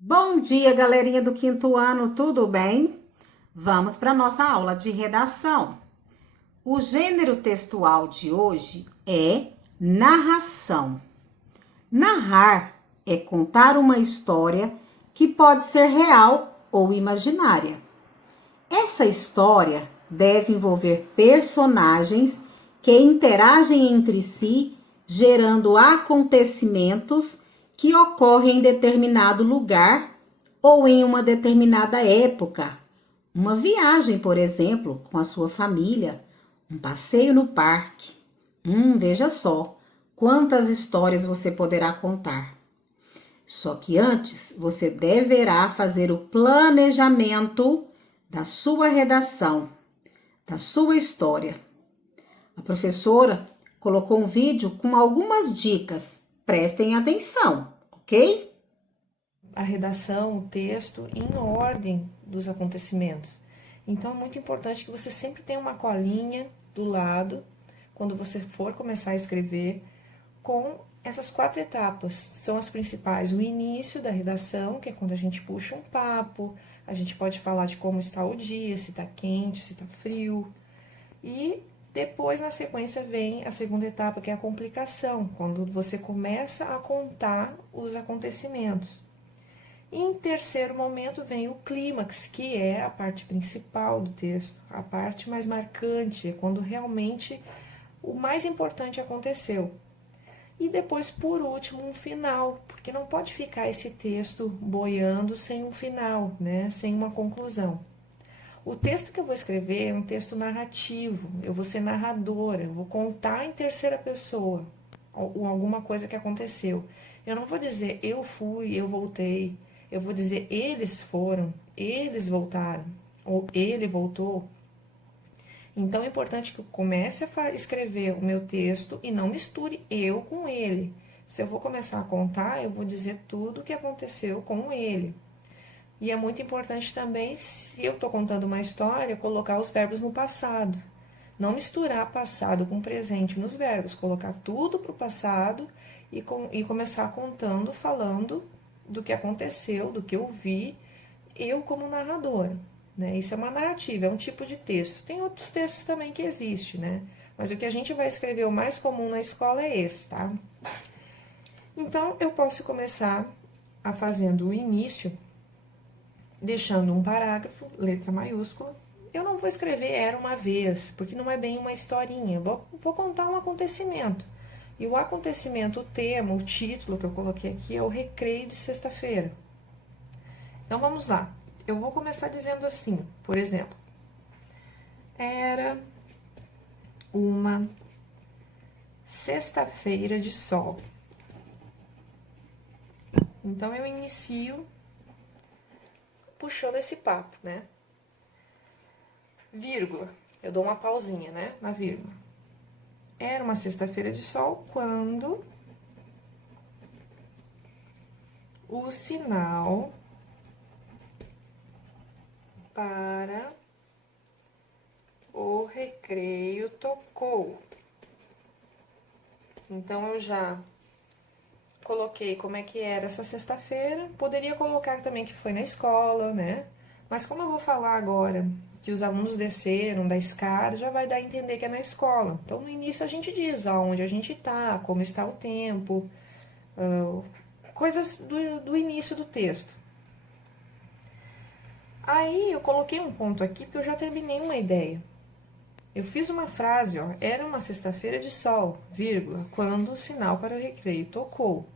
Bom dia, galerinha do quinto ano, tudo bem? Vamos para nossa aula de redação. O gênero textual de hoje é narração. Narrar é contar uma história que pode ser real ou imaginária. Essa história deve envolver personagens que interagem entre si, gerando acontecimentos que ocorrem em determinado lugar ou em uma determinada época. Uma viagem, por exemplo, com a sua família, um passeio no parque. Veja só quantas histórias você poderá contar. Só que antes você deverá fazer o planejamento da sua redação, da sua história. A professora colocou um vídeo com algumas dicas. Prestem atenção, ok? A redação, o texto, em ordem dos acontecimentos. Então, é muito importante que você sempre tenha uma colinha do lado, quando você for começar a escrever, com essas 4 etapas. São as principais: o início da redação, que é quando a gente puxa um papo, a gente pode falar de como está o dia, se está quente, se está frio. E depois, na sequência, vem a segunda etapa, que é a complicação, quando você começa a contar os acontecimentos. E em terceiro momento vem o clímax, que é a parte principal do texto, a parte mais marcante, é quando realmente o mais importante aconteceu. E depois, por último, um final, porque não pode ficar esse texto boiando sem um final, né? Sem uma conclusão. O texto que eu vou escrever é um texto narrativo, eu vou ser narradora, eu vou contar em terceira pessoa alguma coisa que aconteceu. Eu não vou dizer eu fui, eu voltei, eu vou dizer eles foram, eles voltaram, ou ele voltou. Então é importante que eu comece a escrever o meu texto e não misture eu com ele. Se eu vou começar a contar, eu vou dizer tudo o que aconteceu com ele. E é muito importante também, se eu estou contando uma história, colocar os verbos no passado. Não misturar passado com presente nos verbos, colocar tudo para o passado e começar contando, falando do que aconteceu, do que eu vi, eu como narradora. Né? Isso é uma narrativa, é um tipo de texto. Tem outros textos também que existem, né? Mas o que a gente vai escrever, o mais comum na escola é esse, tá? Então, eu posso começar fazendo o início, deixando um parágrafo, letra maiúscula. Eu não vou escrever era uma vez, porque não é bem uma historinha. Vou contar um acontecimento. E o acontecimento, o tema, o título que eu coloquei aqui é o recreio de sexta-feira. Então, vamos lá. Eu vou começar dizendo assim, por exemplo. Era uma sexta-feira de sol. Então, eu inicio puxando esse papo, né? Vírgula. Eu dou uma pausinha, né? Na vírgula. Era uma sexta-feira de sol quando o sinal para o recreio tocou. Então, eu já coloquei como é que era essa sexta-feira. Poderia colocar também que foi na escola, né? Mas como eu vou falar agora que os alunos desceram da escada, já vai dar a entender que é na escola. Então, no início, a gente diz aonde a gente tá, como está o tempo, coisas do início do texto. Aí, eu coloquei um ponto aqui, porque eu já terminei uma ideia. Eu fiz uma frase, ó, era uma sexta-feira de sol, vírgula, quando o sinal para o recreio tocou.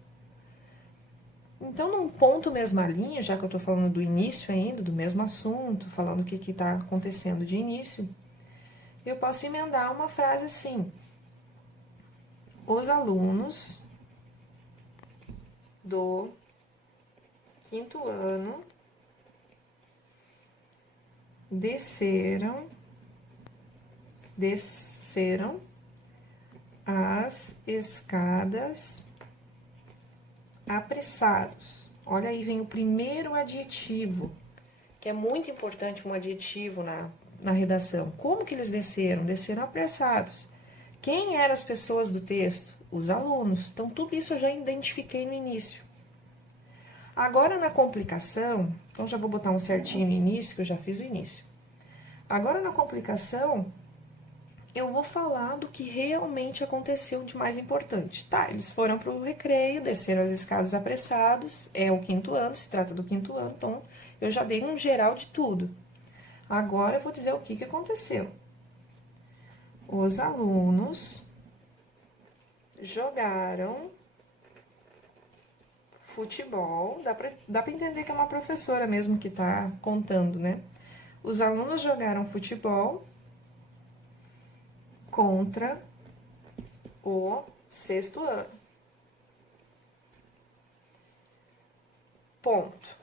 Então, num ponto mesma linha, já que eu estou falando do início ainda, do mesmo assunto, falando o que está acontecendo de início, eu posso emendar uma frase assim: os alunos do quinto ano desceram as escadas apressados. Olha aí, vem o primeiro adjetivo, que é muito importante, um adjetivo na redação. Como que eles desceram? Desceram apressados. Quem eram as pessoas do texto? Os alunos. Então, tudo isso eu já identifiquei no início. Agora, na complicação, então já vou botar um certinho no início, que eu já fiz o início. Agora, na complicação, eu vou falar do que realmente aconteceu de mais importante. Tá, eles foram para o recreio, desceram as escadas apressados, é o 5º ano, se trata do 5º ano, então eu já dei um geral de tudo. Agora eu vou dizer o que aconteceu. Os alunos jogaram futebol, dá pra entender que é uma professora mesmo que tá contando, né? Os alunos jogaram futebol contra o 6º ano. Ponto.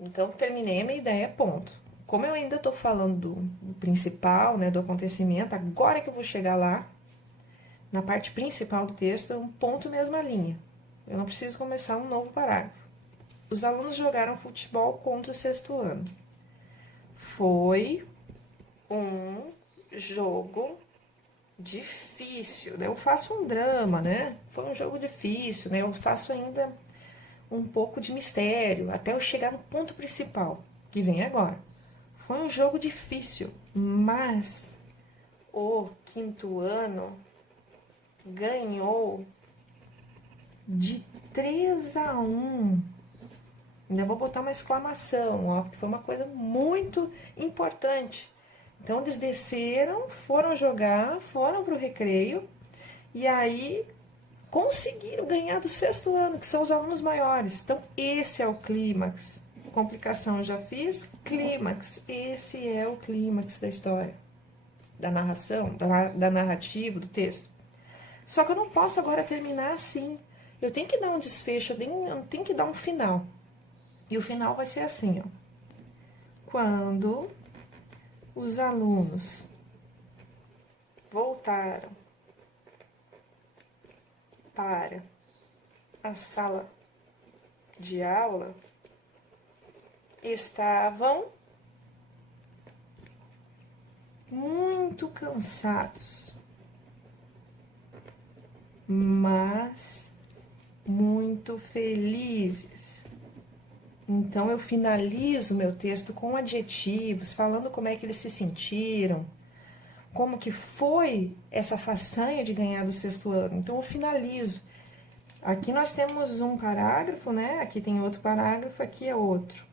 Então, terminei a minha ideia, ponto. Como eu ainda tô falando do principal, né, do acontecimento, agora que eu vou chegar lá, na parte principal do texto, é um ponto mesma linha. Eu não preciso começar um novo parágrafo. Os alunos jogaram futebol contra o 6º ano. Foi um jogo difícil, né? Eu faço um drama, né? Foi um jogo difícil, né? Eu faço ainda um pouco de mistério, até eu chegar no ponto principal, que vem agora. Foi um jogo difícil, mas o 5º ano ganhou de 3-1. Ainda vou botar uma exclamação, ó, porque foi uma coisa muito importante. Então, eles desceram, foram jogar, foram para o recreio, e aí conseguiram ganhar do 6º ano, que são os alunos maiores. Então, esse é o clímax. Complicação já fiz, clímax. Esse é o clímax da história, da narração, da narrativa, do texto. Só que eu não posso agora terminar assim. Eu tenho que dar um desfecho, eu tenho que dar um final. E o final vai ser assim, ó. Quando os alunos voltaram para a sala de aula, estavam muito cansados, mas muito felizes. Então, eu finalizo meu texto com adjetivos, falando como é que eles se sentiram, como que foi essa façanha de ganhar do 6º ano. Então, eu finalizo. Aqui nós temos um parágrafo, né? Aqui tem outro parágrafo, aqui é outro.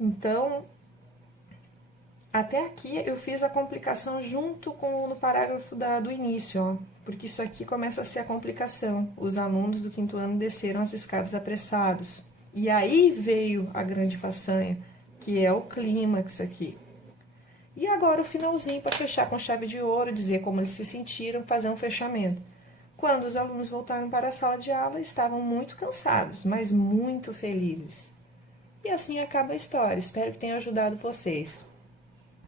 Então, até aqui eu fiz a complicação junto com no parágrafo do início, ó, porque isso aqui começa a ser a complicação. Os alunos do 5º ano desceram as escadas apressados. E aí veio a grande façanha, que é o clímax aqui. E agora o finalzinho para fechar com chave de ouro, dizer como eles se sentiram, fazer um fechamento. Quando os alunos voltaram para a sala de aula, estavam muito cansados, mas muito felizes. E assim acaba a história. Espero que tenha ajudado vocês.